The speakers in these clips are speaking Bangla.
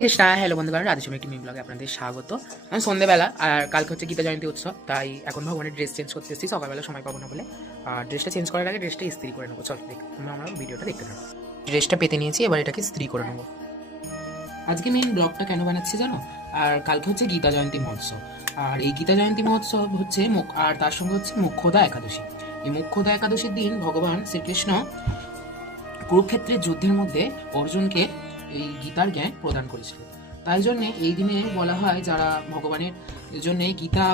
কৃষ্ণা হ্যালো বন্ধুগণ, রাধেশ্যাম একটি মিম ব্লগে আপনাদের স্বাগত। আমি সন্ধ্যেবেলা আর কালকে হচ্ছে গীতা জয়ন্তী উৎসব, তাই এখন ভগবানের ড্রেস চেঞ্জ করতে এসেছি। সকালবেলা সময় পাবো না বলে আর ড্রেসটা চেঞ্জ করার আগে ড্রেসটা ইস্ত্রি করে নেবো। চল তোমরা আমার ভিডিওটা দেখতে থাকো। ড্রেসটা পেতে নিয়েছি, এবার এটাকে ইস্ত্রি করে নেবো। আজকে মেন ব্লগটা কেন বানাচ্ছি জানো? আর কালকে হচ্ছে গীতা জয়ন্তী মহোৎসব, আর এই গীতা জয়ন্তী মহোৎসব হচ্ছে আর তার সঙ্গে হচ্ছে মোক্ষদা একাদশী। এই মোক্ষদা একাদশীর দিন ভগবান শ্রীকৃষ্ণ কুরুক্ষেত্রের যুদ্ধের মধ্যে অর্জুনকে এই গীতার জ্ঞান প্রদান করেছিলেন। তাই জন্য এই দিনে বলা হয় যারা ভগবানের জন্য গীতা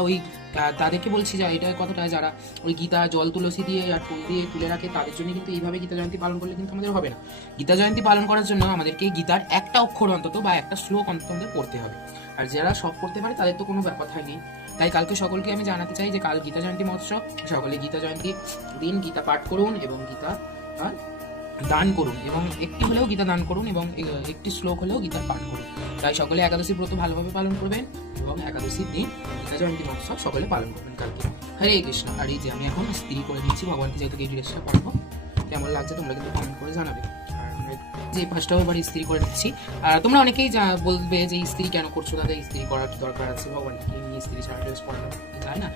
তাদেরকে বলছি যা এটা কথাটা, যারা ওই গীতা জল তুলসী দিয়ে আর ফুল দিয়ে তুলে রাখে তাদের জন্য কিন্তু এইভাবে গীতা জয়ন্তী পালন করলে কিন্তু আমাদের হবে না। গীতা জয়ন্তী পালন করার জন্য আমাদেরকে গীতার একটা অক্ষর অন্তত বা একটা শ্লোক অন্তত আমাদের পড়তে হবে। আর যারা সব পড়তে পারে তাদের তো কোনো কথাই নেই। তাই কালকে সকলকে আমি জানাতে চাই যে কাল গীতা জয়ন্তী মহোৎসব, সকলে গীতা জয়ন্তীর দিন গীতা পাঠ করুন এবং গীতা দান করুন, এবং একটি হলেও গীতা দান করুন, এবং একটি শ্লোক হলেও গীতার পাঠ করুন। তাই সকলে একাদশী ব্রত ভালোভাবে পালন করবেন এবং একাদশীর দিন গীতা জয়ন্তী মহোৎসব সকলে পালন করবেন কালকে। হরে কৃষ্ণ। আর এই যে আমি এখন স্ত্রী করে নিচ্ছি ভগবানকে, যেহেতু এই ড্রেসটা পরবো। কেমন লাগছে তোমরা কিন্তু কমেন্ট করে জানাবে। আর যে পাঁচটাও এবার স্ত্রী করে নিচ্ছি। আর তোমরা অনেকেই বলবে যে স্ত্রী কেন করছো দাদা, স্ত্রী করার কি দরকার আছে, ভগবানকে এমনি স্ত্রী ছাড়া ড্রেস পরানো যায় না?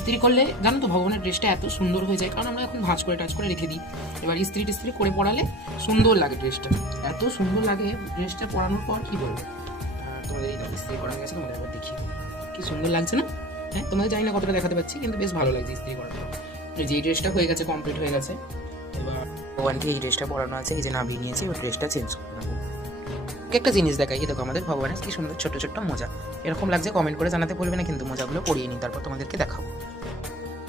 স্ত্রী করলে জানো তো ভগবানের ড্রেসটা এত সুন্দর হয়ে যায়, কারণ আমরা এখন ভাঁজ করে টাচ করে রেখে দিই। এবার স্ত্রী করে পরালে সুন্দর লাগে ড্রেসটা, এত সুন্দর লাগে ড্রেসটা পরানোর পর কি বলবো। তোমাদের এই স্ত্রী করা গেছে, তোমাদের একবার দেখি কি সুন্দর লাগছে না? হ্যাঁ, তোমাদের জানি না কতটা দেখাতে পাচ্ছি, কিন্তু বেশ ভালো লাগছে স্ত্রী করার পর। যে ড্রেসটা হয়ে গেছে, কমপ্লিট হয়ে গেছে। এবার ভগবানকে এই ড্রেসটা পরানো আছে, এই যে নাভি নিয়েছি, ওই ড্রেসটা চেঞ্জ করে নেবো। একটা জিনিস দেখাই, দেখো আমাদের ভগবানের কি সুন্দর ছোট ছোট্ট মোজা, এরকম লাগছে কমেন্ট করে জানাতে ভুলবে না কিন্তু। মোজাগুলো পরিয়ে নিই, তারপর তোমাদেরকে দেখাবো।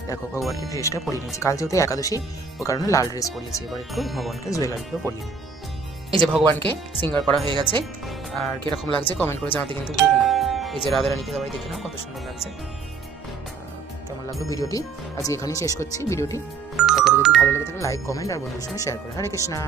দেখো ভগবানকে ড্রেসটা পরিয়ে নিয়েছি, কাল যেহেতু একাদশী ওই কারণে লাল ড্রেস পরিয়েছি। এবার একটু ভগবানকে জুয়েলারিগুলো পরিয়ে নিই। এই যে ভগবানকে সিঙ্গার করা হয়ে গেছে, আর কিরকম লাগছে কমেন্ট করে জানাতে কিন্তু ভুলবে না। এই যে রাধারানীকে সবাই দেখে নাও কত সুন্দর লাগছে। কেমন লাগলো ভিডিওটি? আজকে এখানেই শেষ করছি ভিডিওটি। সকলে যদি ভালো লাগে তাহলে লাইক, কমেন্ট আর বন্ধুদের সঙ্গে শেয়ার করে। হরে কৃষ্ণা।